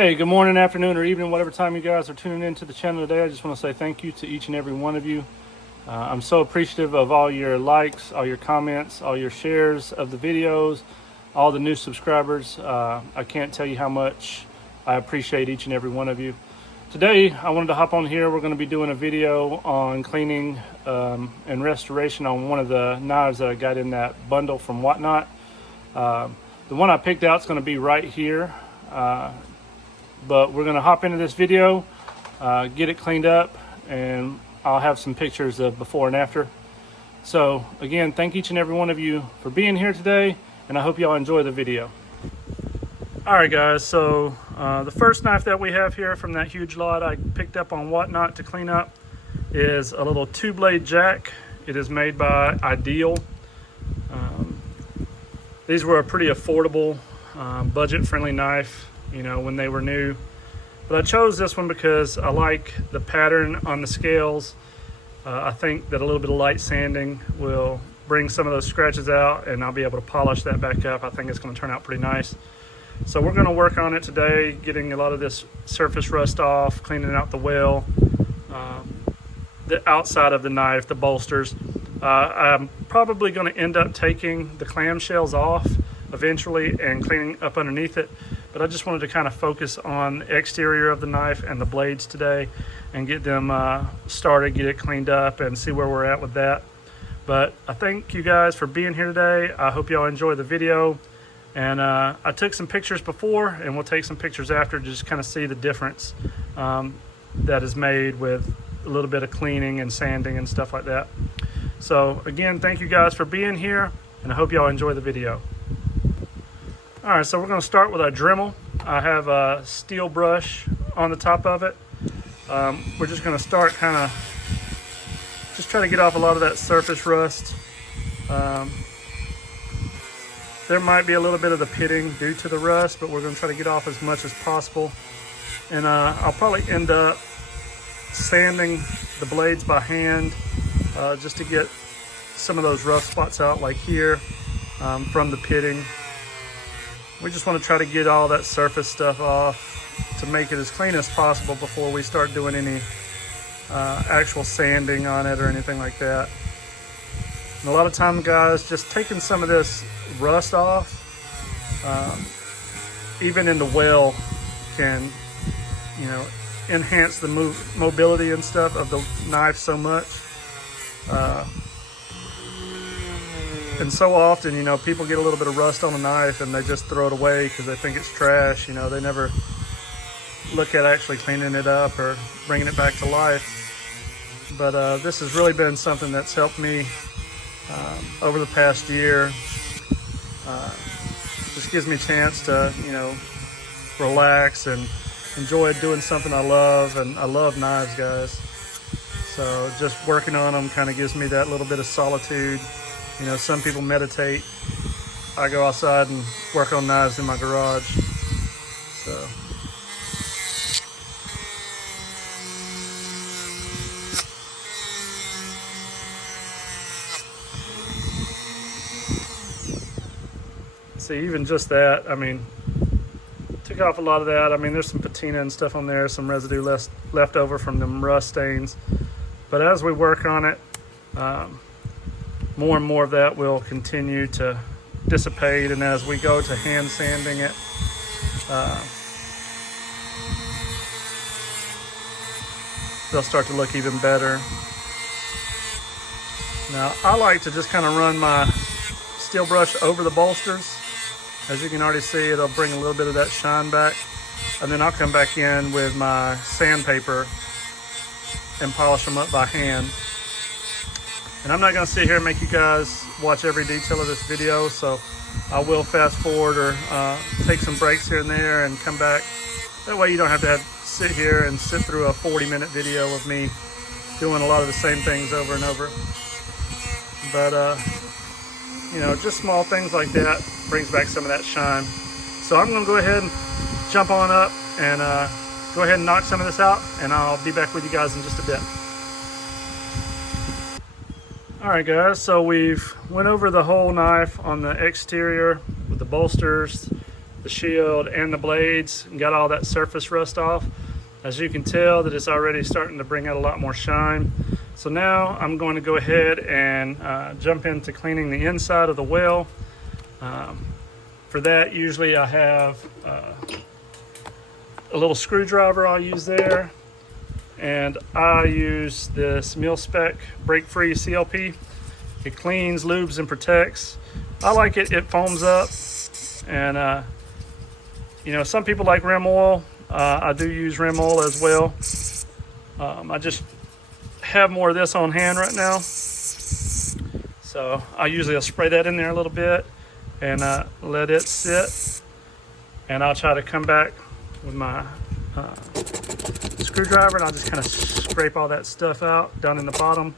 Hey, good morning, afternoon, or evening, whatever time you guys are tuning into the channel today. I just want to say thank you to each and every one of you. I'm so appreciative of all your likes, all your comments, all your shares of the videos, all the new subscribers. I can't tell you how much I appreciate each and every one of you. Today, I wanted to hop on here. We're going to be doing a video on cleaning and restoration on one of the knives that I got in that bundle from Whatnot. The one I picked out is going to be right here. But we're going to hop into this video, get it cleaned up, and I'll have some pictures of before and after. So again, thank each and every one of you for being here today, and I hope y'all enjoy the video. All right, guys, so the first knife that we have here from that huge lot I picked up on Whatnot to clean up is a little 2-blade jack. It is made by Ideal. These were a pretty affordable, budget-friendly knife, you know, when they were new. But I chose this one because I like the pattern on the scales. I think that a little bit of light sanding will bring some of those scratches out, and I'll be able to polish that back up. I think it's going to turn out pretty nice. So we're going to work on it today, getting a lot of this surface rust off, cleaning out the well, the outside of the knife, the bolsters. I'm probably going to end up taking the clamshells off eventually and cleaning up underneath it. But I just wanted to kind of focus on the exterior of the knife and the blades today and get them started, get it cleaned up, and see where we're at with that. But I thank you guys for being here today. I hope y'all enjoy the video. And I took some pictures before, and we'll take some pictures after to just kind of see the difference that is made with a little bit of cleaning and sanding and stuff like that. So again, thank you guys for being here, and I hope y'all enjoy the video. All right, so we're going to start with our Dremel. I have a steel brush on the top of it. We're just going to start kind of just try to get off a lot of that surface rust. There might be a little bit of the pitting due to the rust, but we're going to try to get off as much as possible. And I'll probably end up sanding the blades by hand just to get some of those rough spots out, like here, from the pitting. We just want to try to get all that surface stuff off to make it as clean as possible before we start doing any actual sanding on it or anything like that. And a lot of times, guys, just taking some of this rust off, even in the well, can, you know, enhance the mobility and stuff of the knife so much. And so often, you know, people get a little bit of rust on a knife and they just throw it away because they think it's trash. You know, they never look at actually cleaning it up or bringing it back to life. But this has really been something that's helped me over the past year. Just gives me a chance to, you know, relax and enjoy doing something I love. And I love knives, guys. So just working on them kind of gives me that little bit of solitude. You know, some people meditate. I go outside and work on knives in my garage. So. See, even just that, I mean, took off a lot of that. I mean, there's some patina and stuff on there, some residue left over from them rust stains. But as we work on it, more and more of that will continue to dissipate, and as we go to hand sanding it, they'll start to look even better. Now, I like to just kind of run my steel brush over the bolsters. As you can already see, it'll bring a little bit of that shine back, and then I'll come back in with my sandpaper and polish them up by hand. And I'm not going to sit here and make you guys watch every detail of this video, so I will fast forward or take some breaks here and there and come back. That way you don't have to sit here and sit through a 40-minute video of me doing a lot of the same things over and over. But, you know, just small things like that brings back some of that shine. So I'm going to go ahead and jump on up and go ahead and knock some of this out, and I'll be back with you guys in just a bit. All right, guys, so we've went over the whole knife on the exterior with the bolsters, the shield and the blades and got all that surface rust off. As you can tell that it's already starting to bring out a lot more shine. So now I'm going to go ahead and jump into cleaning the inside of the well. For that, usually I have a little screwdriver I'll use there, and I use this Mil-Spec break-free CLP. It cleans, lubes, and protects. I like it. It foams up, and you know, some people like rim oil. I do use rim oil as well. I just have more of this on hand right now, so I'll spray that in there a little bit and let it sit, and I'll try to come back with my screwdriver, and I'll just kind of scrape all that stuff out down in the bottom.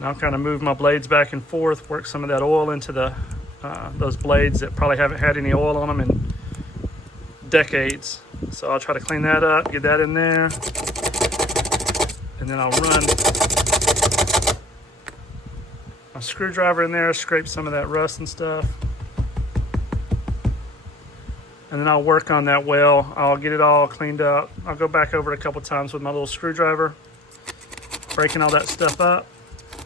Now I'll kind of move my blades back and forth, work some of that oil into the those blades that probably haven't had any oil on them in decades. So I'll try to clean that up, get that in there, and then I'll run my screwdriver in there, scrape some of that rust and stuff, and then I'll work on that well. I'll get it all cleaned up. I'll go back over it a couple times with my little screwdriver, breaking all that stuff up,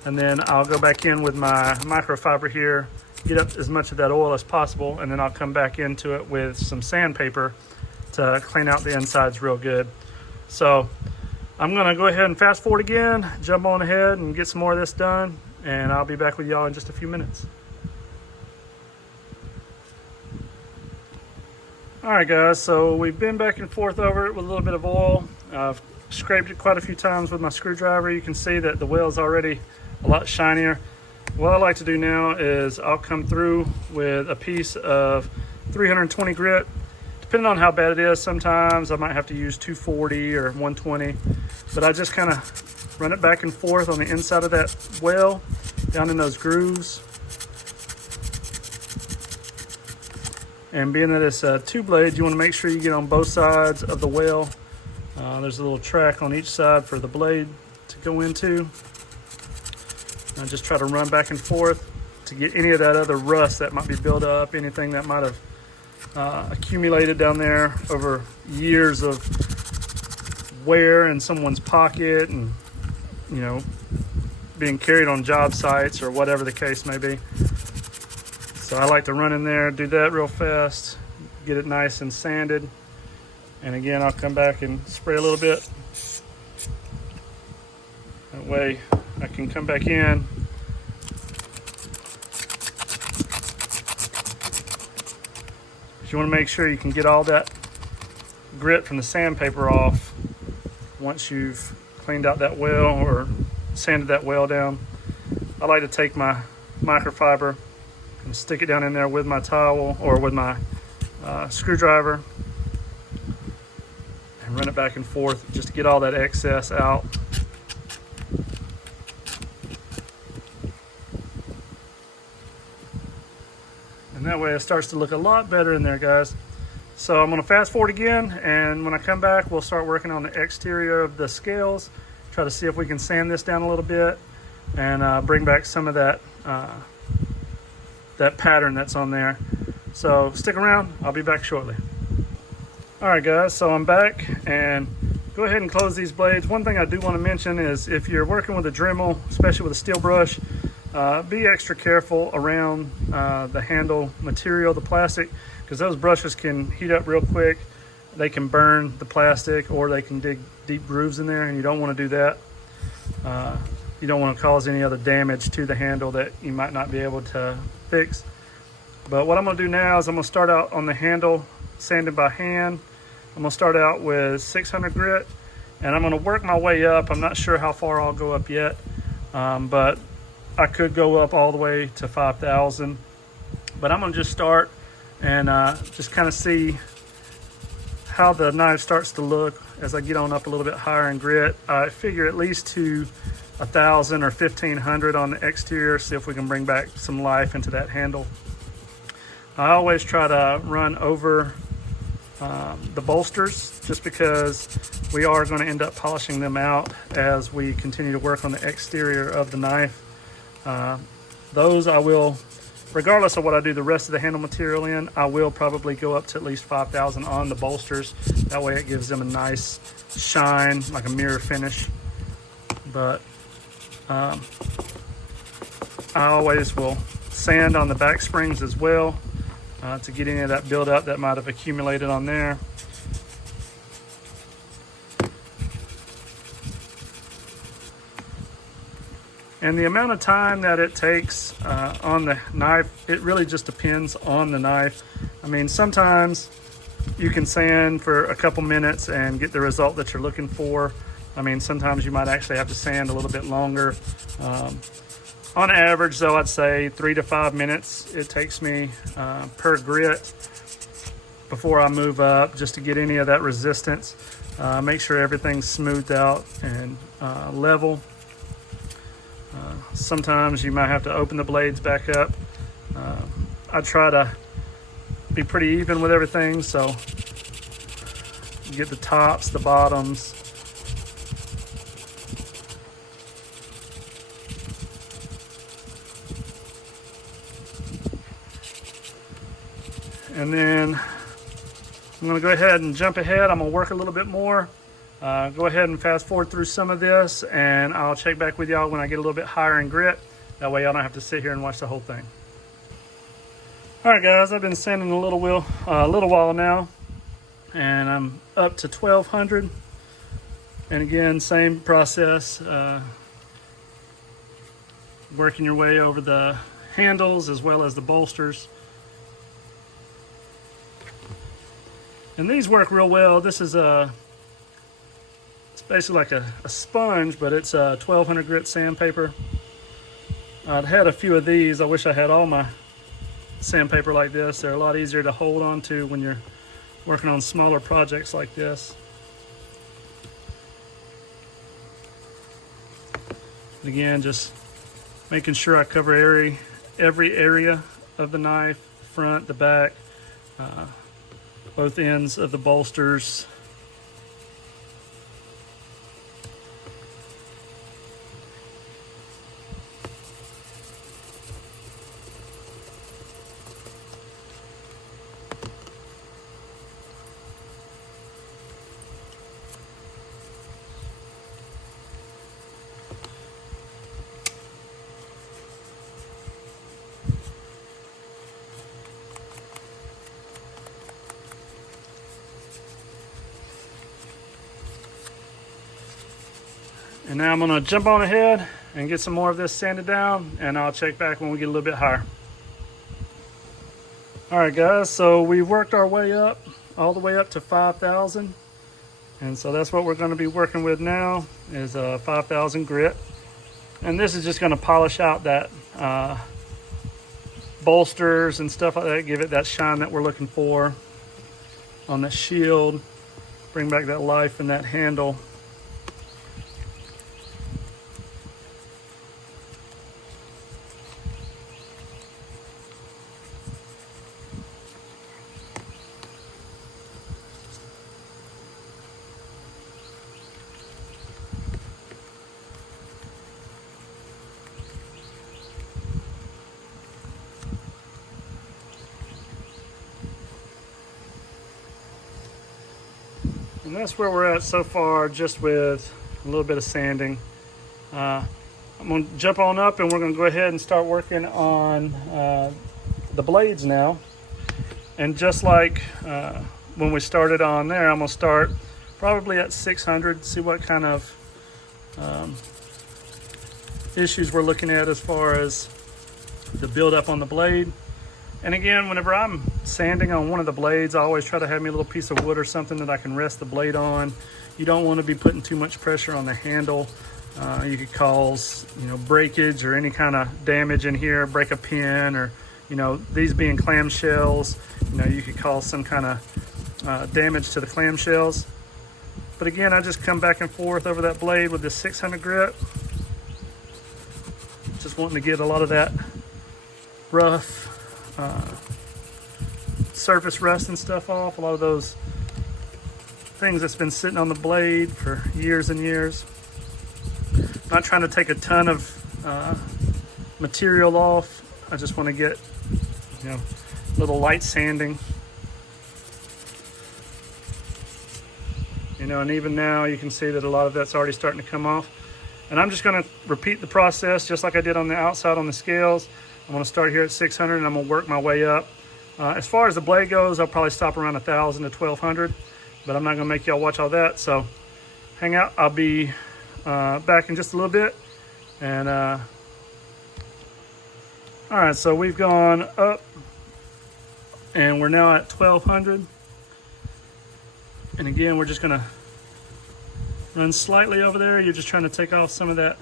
and then I'll go back in with my microfiber here, get up as much of that oil as possible, and then I'll come back into it with some sandpaper to clean out the insides real good. So I'm gonna go ahead and fast forward again, jump on ahead and get some more of this done, and I'll be back with y'all in just a few minutes. All right guys, so we've been back and forth over it with a little bit of oil. I've scraped it quite a few times with my screwdriver. You can see that the well's already a lot shinier. What I like to do now is I'll come through with a piece of 320 grit. Depending on how bad it is, sometimes I might have to use 240 or 120, but I just kind of run it back and forth on the inside of that well, down in those grooves. And being that it's 2 blades, you want to make sure you get on both sides of the well. There's a little track on each side for the blade to go into. I just try to run back and forth to get any of that other rust that might be built up, anything that might have accumulated down there over years of wear in someone's pocket, and you know, being carried on job sites or whatever the case may be. So I like to run in there, do that real fast, get it nice and sanded, and again I'll come back and spray a little bit. That way I can come back in you want to make sure you can get all that grit from the sandpaper off once you've cleaned out that well or sanded that well down. I like to take my microfiber and stick it down in there with my towel or with my screwdriver and run it back and forth just to get all that excess out. And that way it starts to look a lot better in there, guys. So I'm gonna fast forward again, and when I come back, we'll start working on the exterior of the scales, try to see if we can sand this down a little bit and bring back some of that that pattern that's on there. So stick around, I'll be back shortly. All right guys, so I'm back, and go ahead and close these blades. One thing I do want to mention is if you're working with a Dremel, especially with a steel brush, be extra careful around the handle material, the plastic, because those brushes can heat up real quick. They can burn the plastic, or they can dig deep grooves in there, and you don't want to do that. You don't want to cause any other damage to the handle that you might not be able to fix. But what I'm going to do now is I'm going to start out on the handle, sanding by hand. I'm going to start out with 600 grit, and I'm going to work my way up. I'm not sure how far I'll go up yet, but I could go up all the way to 5,000. But I'm going to just start and just kind of see how the knife starts to look as I get on up a little bit higher in grit. I figure at least to 1,000 or 1,500 on the exterior, see if we can bring back some life into that handle. I always try to run over the bolsters, just because we are going to end up polishing them out as we continue to work on the exterior of the knife. Those I will, regardless of what I do the rest of the handle material in, I will probably go up to at least 5,000 on the bolsters. That way it gives them a nice shine, like a mirror finish. But I always will sand on the back springs as well to get any of that buildup that might have accumulated on there. And the amount of time that it takes on the knife, it really just depends on the knife. I mean, sometimes you can sand for a couple minutes and get the result that you're looking for. I mean, sometimes you might actually have to sand a little bit longer. On average, though, I'd say 3 to 5 minutes it takes me per grit before I move up, just to get any of that resistance. Make sure everything's smoothed out and level. Sometimes you might have to open the blades back up. I try to be pretty even with everything, so you get the tops, the bottoms. And then I'm going to go ahead and jump ahead. I'm going to work a little bit more. Go ahead and fast forward through some of this, and I'll check back with y'all when I get a little bit higher in grit. That way y'all don't have to sit here and watch the whole thing. All right, guys, I've been sanding a little while now, and I'm up to 1200. And again, same process, working your way over the handles as well as the bolsters. And these work real well. This is it's basically like a sponge, but it's a 1200 grit sandpaper. I'd had a few of these. I wish I had all my sandpaper like this. They're a lot easier to hold on to when you're working on smaller projects like this. And again, just making sure I cover every area of the knife, front, the back, both ends of the bolsters. And now I'm gonna jump on ahead and get some more of this sanded down, and I'll check back when we get a little bit higher. All right, guys, so we worked our way up, all the way up to 5,000. And so that's what we're gonna be working with now, is 5,000 grit. And this is just gonna polish out that bolsters and stuff like that, give it that shine that we're looking for on the shield, bring back that life in that handle. And that's where we're at so far, just with a little bit of sanding. I'm going to jump on up and we're going to go ahead and start working on the blades now. And just like when we started on there, I'm going to start probably at 600, see what kind of issues we're looking at as far as the buildup on the blade. And again, whenever I'm sanding on one of the blades, I always try to have me a little piece of wood or something that I can rest the blade on. You don't want to be putting too much pressure on the handle. You could cause, breakage or any kind of damage in here, break a pin, or, these being clamshells, you could cause some kind of damage to the clamshells. But again, I just come back and forth over that blade with this 600 grit. Just wanting to get a lot of that rough surface rust and stuff off, a lot of those things that's been sitting on the blade for years and years. Not trying to take a ton of material off. I just want to get, you know, a little light sanding. You know, and even now you can see that a lot of that's already starting to come off. And I'm just going to repeat the process just like I did on the outside on the scales. I'm going to start here at 600 and I'm going to work my way up. As far as the blade goes, I'll probably stop around 1,000 to 1,200, but I'm not going to make y'all watch all that. So hang out. I'll be back in just a little bit. And all right, so we've gone up and we're now at 1,200. And again, we're just going to run slightly over there. You're just trying to take off some of that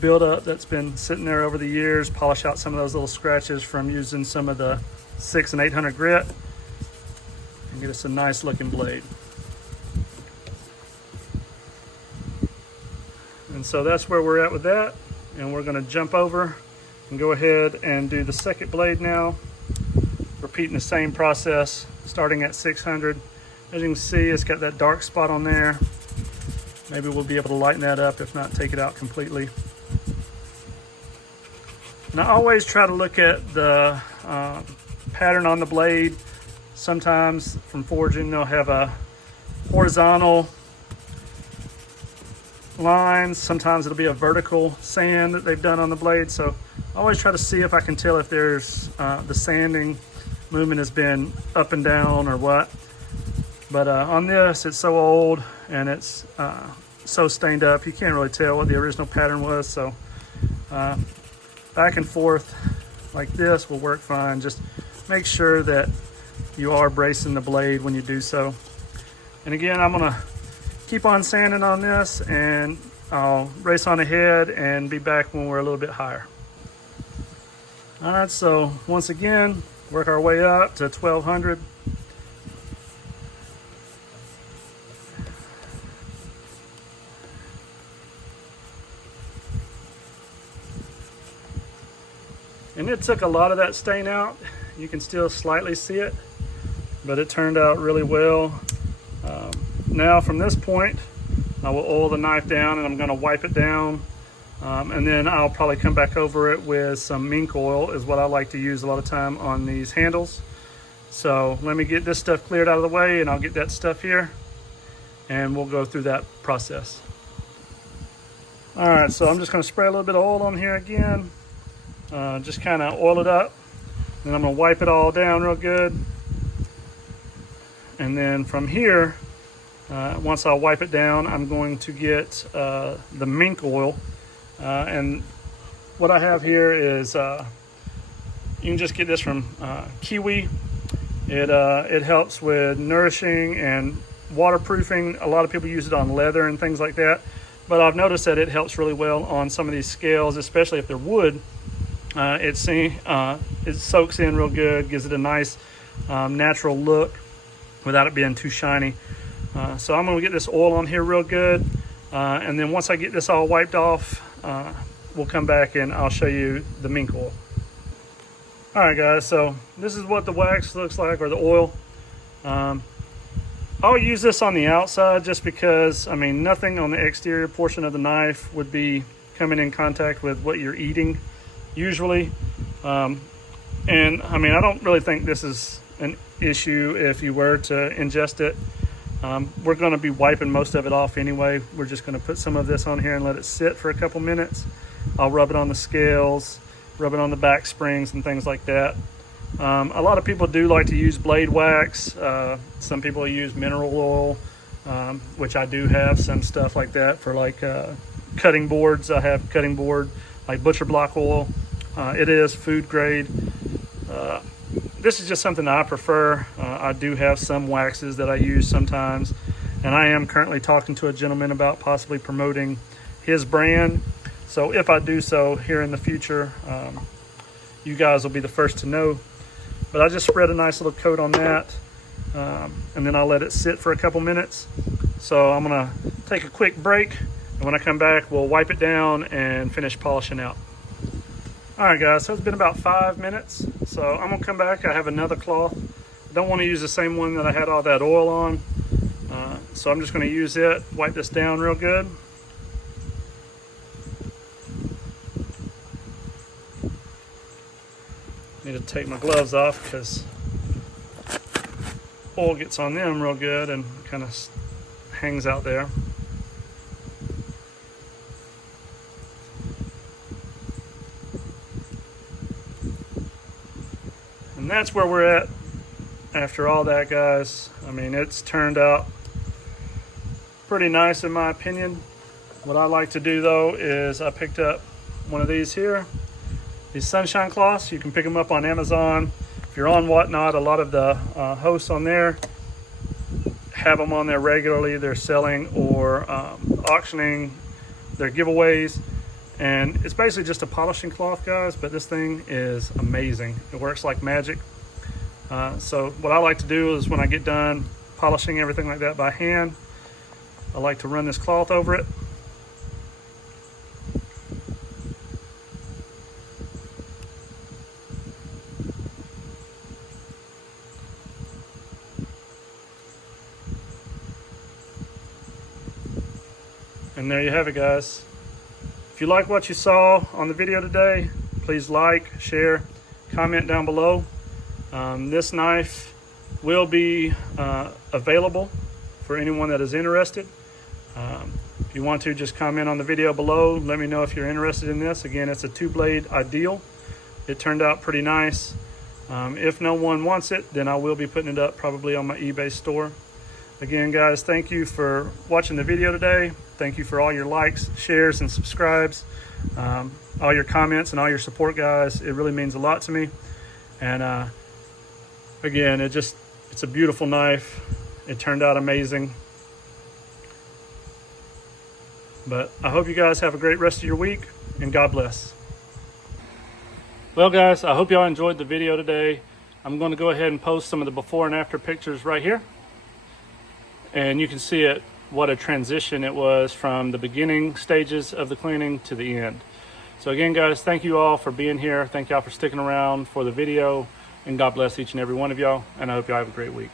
buildup that's been sitting there over the years, polish out some of those little scratches from using some of the 6 and 800 grit, and get us a nice looking blade. And so that's where we're at with that. And we're going to jump over and go ahead and do the second blade now, repeating the same process, starting at 600. As you can see, it's got that dark spot on there. Maybe we'll be able to lighten that up, if not take it out completely. And I always try to look at the pattern on the blade. Sometimes from forging, they'll have a horizontal line. Sometimes it'll be a vertical sand that they've done on the blade. So I always try to see if I can tell if there's the sanding movement has been up and down or what. But on this, it's so old and it's so stained up, you can't really tell what the original pattern was. So back and forth like this will work fine. Just make sure that you are bracing the blade when you do so. And again, I'm gonna keep on sanding on this and I'll race on ahead and be back when we're a little bit higher. All right, so once again, work our way up to 1,200. And it took a lot of that stain out. You can still slightly see it, but it turned out really well. Now from this point, I will oil the knife down and I'm gonna wipe it down. And then I'll probably come back over it with some mink oil, is what I like to use a lot of time on these handles. So let me get this stuff cleared out of the way and I'll get that stuff here and we'll go through that process. All right, so I'm just gonna spray a little bit of oil on here again. Just kind of oil it up, then I'm going to wipe it all down real good. And then from here, once I wipe it down, I'm going to get the mink oil. And what I have here is, you can just get this from Kiwi. It helps with nourishing and waterproofing. A lot of people use it on leather and things like that. But I've noticed that it helps really well on some of these scales, especially if they're wood. It soaks in real good, gives it a nice natural look without it being too shiny. So I'm going to get this oil on here real good, and then once I get this all wiped off, we'll come back and I'll show you the mink oil. All right guys, so this is what the wax looks like, or the oil. I'll use this on the outside just because, I mean, nothing on the exterior portion of the knife would be coming in contact with what you're eating usually. And I mean, I don't really think this is an issue if you were to ingest it. We're going to be wiping most of it off anyway. We're just going to put some of this on here and let it sit for a couple minutes. I'll rub it on the scales, rub it on the back springs and things like that. A lot of people do like to use blade wax. Some people use mineral oil, which I do have some stuff like that for, like cutting boards. I have cutting board like butcher block oil. It is food grade. This is just something that I prefer. I do have some waxes that I use sometimes, and I am currently talking to a gentleman about possibly promoting his brand. So if I do so here in the future, you guys will be the first to know. But I just spread a nice little coat on that, and then I'll let it sit for a couple minutes. So I'm gonna take a quick break, and when I come back, we'll wipe it down and finish polishing out. All right, guys, so it's been about 5 minutes. So I'm gonna come back. I have another cloth. I don't want to use the same one that I had all that oil on. So I'm just gonna use it, wipe this down real good. Need to take my gloves off because oil gets on them real good and kind of hangs out there. And that's where we're at after all that, guys. I mean, it's turned out pretty nice in my opinion. What I like to do though is I picked up one of these here, these sunshine cloths. You can pick them up on Amazon. If you're on Whatnot, a lot of the hosts on there have them on there regularly. They're selling or auctioning their giveaways. And it's basically just a polishing cloth, guys, but this thing is amazing. It works like magic. So what I like to do is when I get done polishing everything like that by hand, I like to run this cloth over it. And there you have it, guys. If you like what you saw on the video today, please like, share, comment down below. This knife will be available for anyone that is interested. If you want to, just comment on the video below. Let me know if you're interested in this. Again, it's a 2-blade Ideal. It turned out pretty nice. If no one wants it, then I will be putting it up probably on my eBay store. Again, guys, thank you for watching the video today. Thank you for all your likes, shares, and subscribes. All your comments and all your support, guys. It really means a lot to me. And again, it's a beautiful knife. It turned out amazing. But I hope you guys have a great rest of your week, and God bless. Well, guys, I hope y'all enjoyed the video today. I'm going to go ahead and post some of the before and after pictures right here. And you can see it, what a transition it was from the beginning stages of the cleaning to the end. So again, guys, thank you all for being here. Thank y'all for sticking around for the video. And God bless each and every one of y'all. And I hope y'all have a great week.